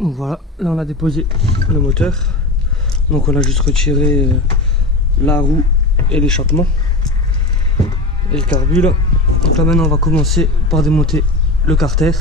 Donc voilà, là on a déposé le moteur. Donc on a juste retiré la roue et l'échappement et le carbu là. Donc là maintenant on va commencer par démonter le carter.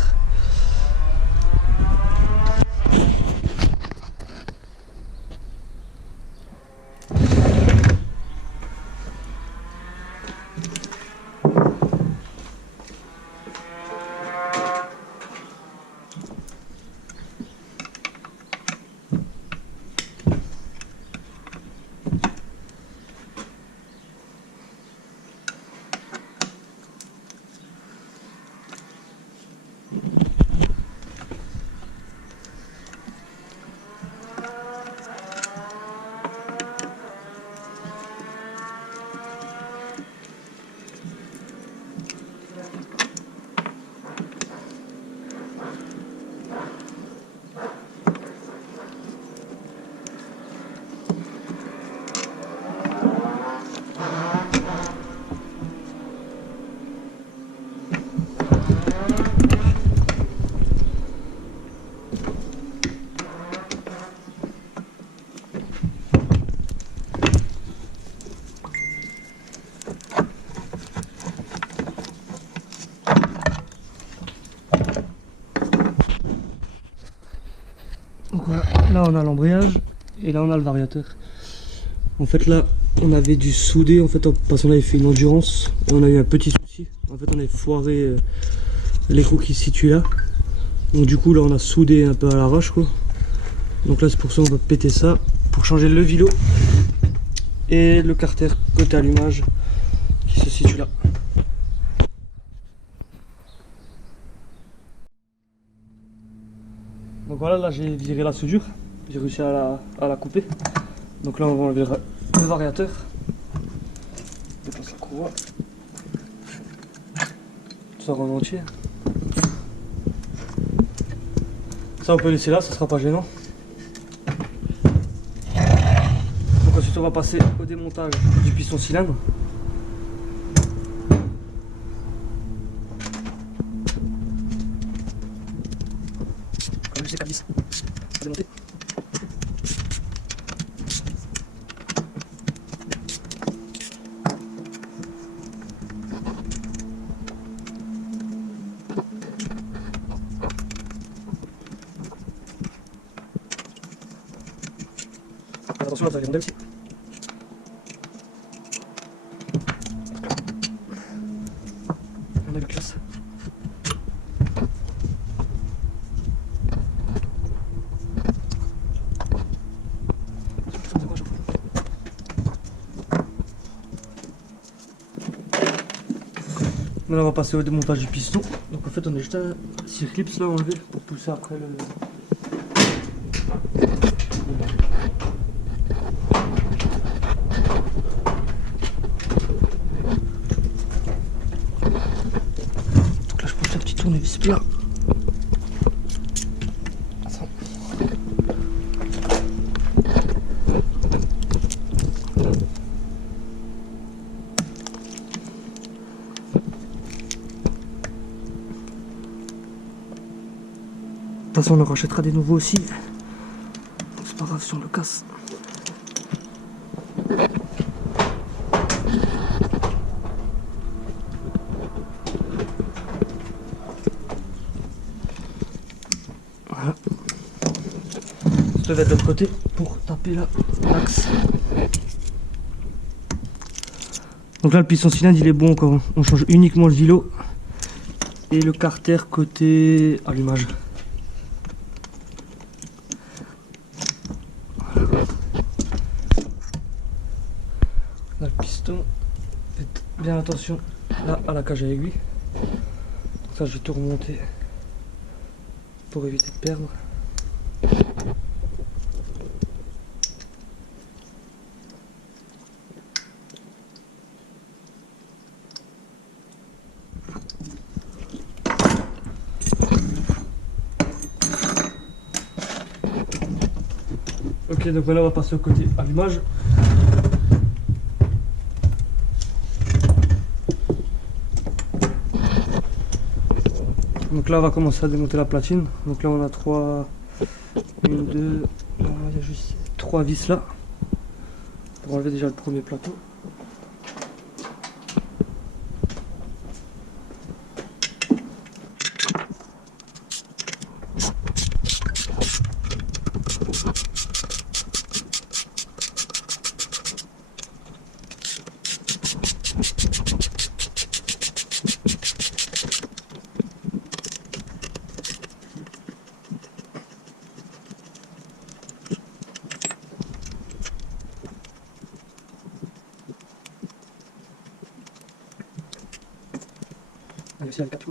Donc voilà, là on a l'embrayage et là on a le variateur. En fait là on avait dû souder en fait parce qu'on avait fait une endurance et on a eu un petit souci. En fait on avait foiré l'écrou qui se situe là. Donc du coup là on a soudé un peu à l'arrache quoi. Donc là c'est pour ça qu'on va péter ça pour changer le vilo et le carter côté allumage qui se situe là. Donc voilà, là j'ai viré la soudure, j'ai réussi à la couper. Donc là on va enlever le variateur. Je déplace la courroie. Tout ça en entier. Ça on peut laisser là, ça sera pas gênant. Donc ensuite on va passer au démontage du piston cylindre. C'est cabis à démonter. Attention là, ça va gronder aussi. On a eu classe. Maintenant on va passer au démontage du piston. Donc en fait on a juste un circlips là à enlever pour pousser après le... Donc là je pousse un petit tournevis plat. De toute façon on en rachètera des nouveaux aussi. C'est pas grave si on le casse. Voilà. Je vais de l'autre côté pour taper l'axe. Donc là le piston cylindre il est bon quand on change uniquement le vilo et le carter côté allumage. Là le piston Faites bien attention là à la cage à aiguille. Ça je vais tout remonter pour éviter de perdre. Ok, donc maintenant on va passer au côté allumage. Donc là on va commencer à démonter la platine. Donc là on a 3, 1, 2, il y a juste 3 vis là. Pour enlever déjà le premier plateau. Allez, c'est le cap.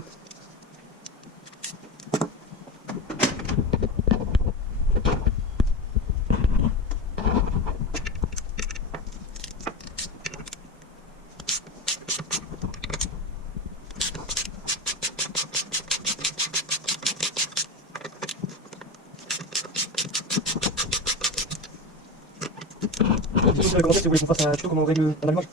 Dites-moi dans les commentaires si vous voulez qu'on fasse un tuto comment on règle un allumage.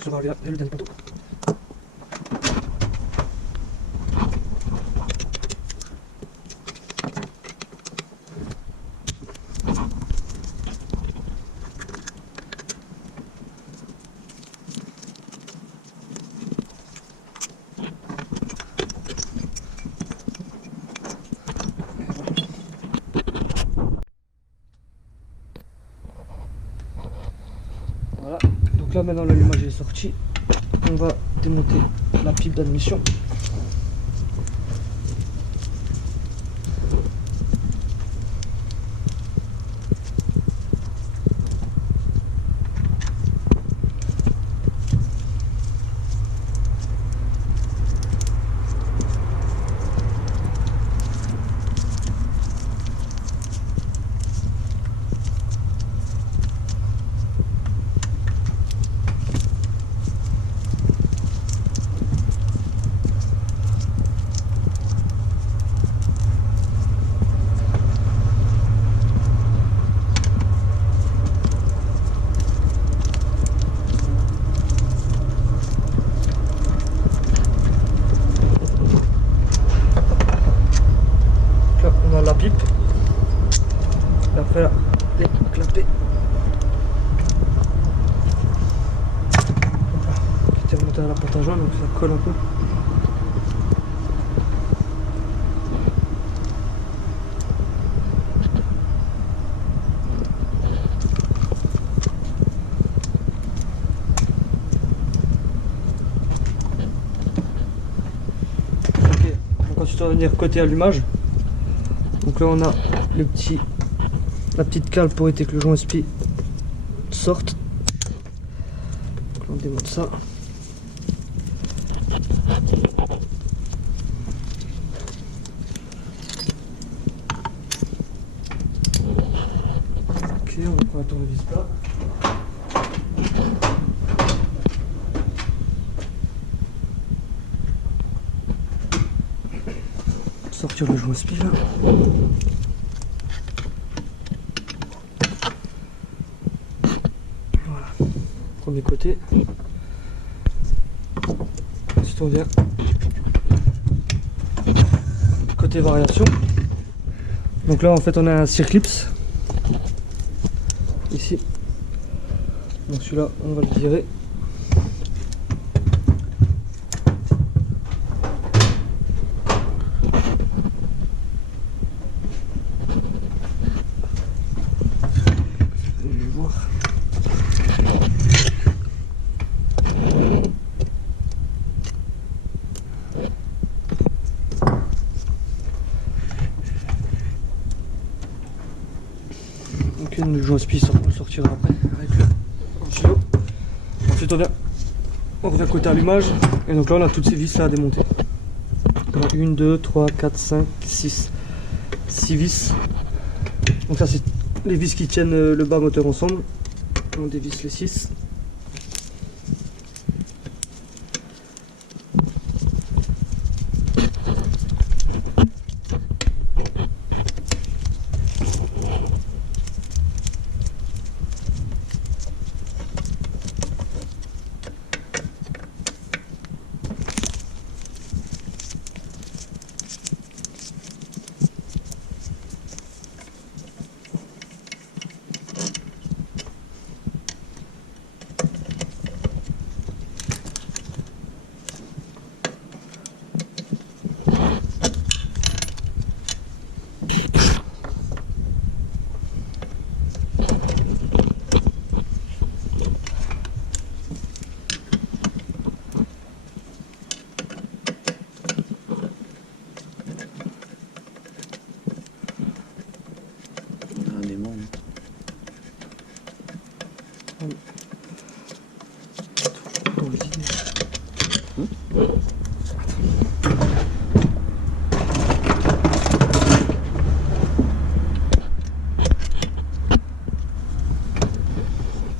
Je vais enlever le dernier plateau. Voilà, donc là maintenant l'allumage est sorti. On va démonter la pipe d'admission. La pipe, et après là, les clapets. Qui est remonté à la porte à joint, donc ça colle un peu. Ok, donc ensuite on va venir côté allumage. Donc là on a la petite cale pour éviter que le joint SPI sorte. Donc là on démonte ça. Ok, on va prendre la tournevis là. Sortir le joint SPI là. Voilà, premier côté. Ensuite on vient côté variation. Donc là en fait on a un circlips ici. Donc celui-là on va le virer. Donc le joint spi on le sortira après avec le ventilo. Ensuite on revient côté allumage. Et donc là on a toutes ces vis là à démonter. On a 1, 2, 3, 4, 5, 6 vis. Donc ça c'est les vis qui tiennent le bas moteur ensemble. On dévisse les 6.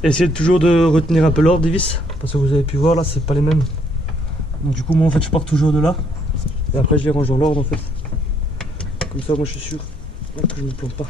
Essayez toujours de retenir un peu l'ordre des vis, parce que vous avez pu voir là c'est pas les mêmes. Donc du coup moi en fait je pars toujours de là et après je les range dans l'ordre en fait. Comme ça moi je suis sûr que je ne me plante pas.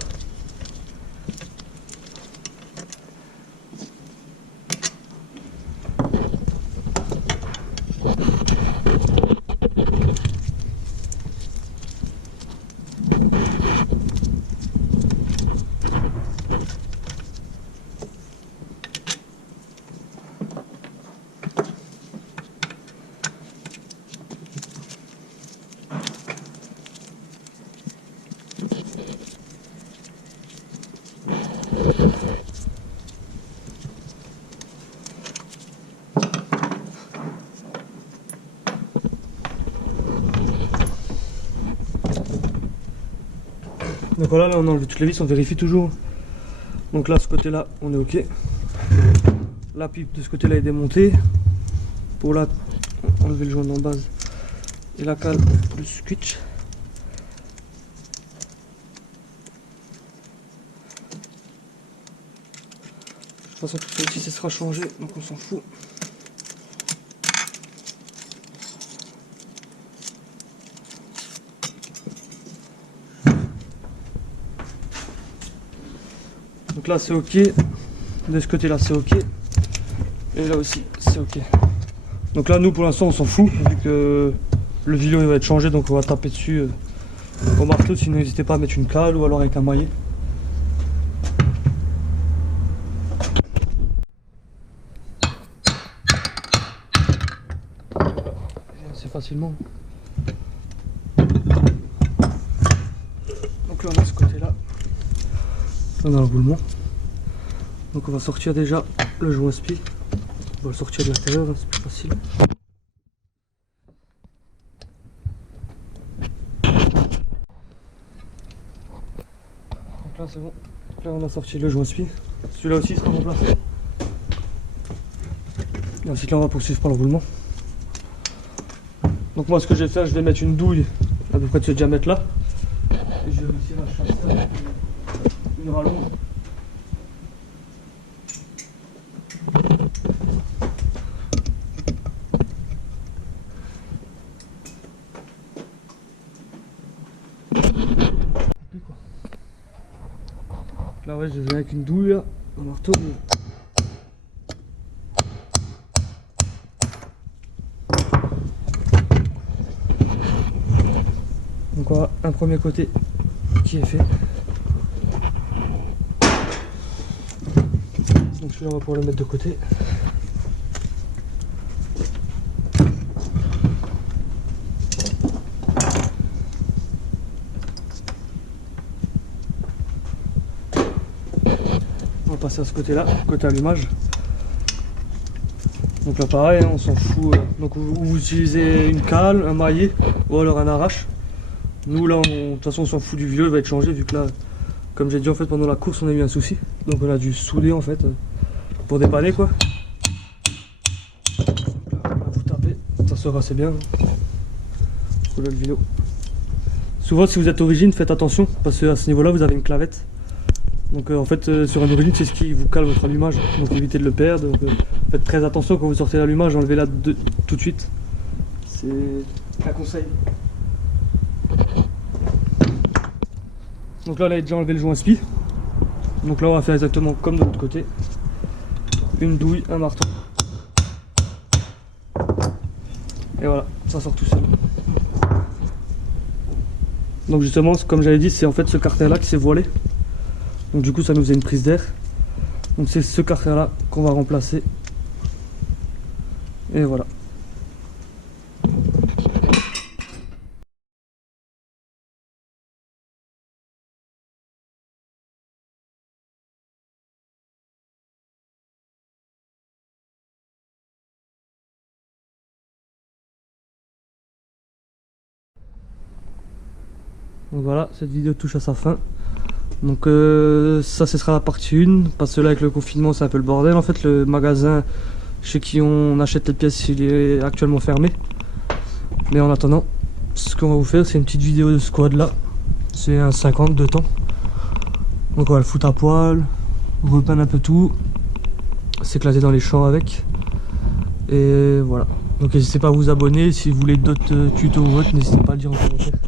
Donc voilà, là on a enlevé toutes les vis, on vérifie toujours. Donc là, ce côté-là, on est ok. La pipe de ce côté-là est démontée. Pour là, enlever le joint en base et la cale plus scotch. De toute façon, tout ça ici, ça sera changé, donc on s'en fout. Donc là c'est ok, de ce côté là c'est ok, et là aussi c'est ok. Donc là nous pour l'instant on s'en fout, vu que le vélo il va être changé, donc on va taper dessus au marteau, sinon n'hésitez pas à mettre une cale ou alors avec un maillet. Assez facilement. Donc là on a ce côté là. On a un roulement. Donc on va sortir déjà le joint spi. On va le sortir de l'intérieur, hein, c'est plus facile. Donc là c'est bon. Donc là on a sorti le joint spi. Celui-là aussi sera remplacé. Et ensuite là on va poursuivre par le roulement. Donc moi ce que je vais faire, je vais mettre une douille à peu près de ce diamètre là. Et je vais réussir à chasser une rallonge. Là ouais, je viens avec une douille, là, un marteau. Donc voilà, un premier côté qui est fait. Donc celui-là on va pouvoir le mettre de côté. On va passer à ce côté-là, côté allumage. Donc là pareil, hein, on s'en fout. Donc vous utilisez une cale, un maillet ou alors un arrache. Nous là, de toute façon on s'en fout du vieux, il va être changé vu que là, comme j'ai dit en fait pendant la course on a eu un souci. Donc on a dû souder en fait pour dépanner quoi. Vous tapez, ça sort assez bien. Voilà le vidéo. Souvent si vous êtes origine, faites attention parce qu'à ce niveau là vous avez une clavette. Donc en fait sur un origine c'est ce qui vous cale votre allumage. Donc évitez de le perdre. Donc, faites très attention quand vous sortez l'allumage, enlevez-la tout de suite. C'est un conseil. Donc là on a déjà enlevé le joint spi. Donc là on va faire exactement comme de l'autre côté. Une douille, un marteau. Et voilà, ça sort tout seul. Donc justement, comme j'avais dit, c'est en fait ce carter là qui s'est voilé. Donc du coup ça nous faisait une prise d'air. Donc c'est ce carter là qu'on va remplacer. Et voilà. Donc voilà, cette vidéo touche à sa fin. Donc ça ce sera la partie 1, parce que là avec le confinement c'est un peu le bordel. En fait le magasin chez qui on achète les pièces il est actuellement fermé. Mais en attendant, ce qu'on va vous faire c'est une petite vidéo de squad là. C'est un 50 de temps. Donc on va le foutre à poil, repeindre un peu tout, s'éclater dans les champs avec. Et voilà. Donc n'hésitez pas à vous abonner, si vous voulez d'autres tutos ou autres, n'hésitez pas à le dire en commentaire.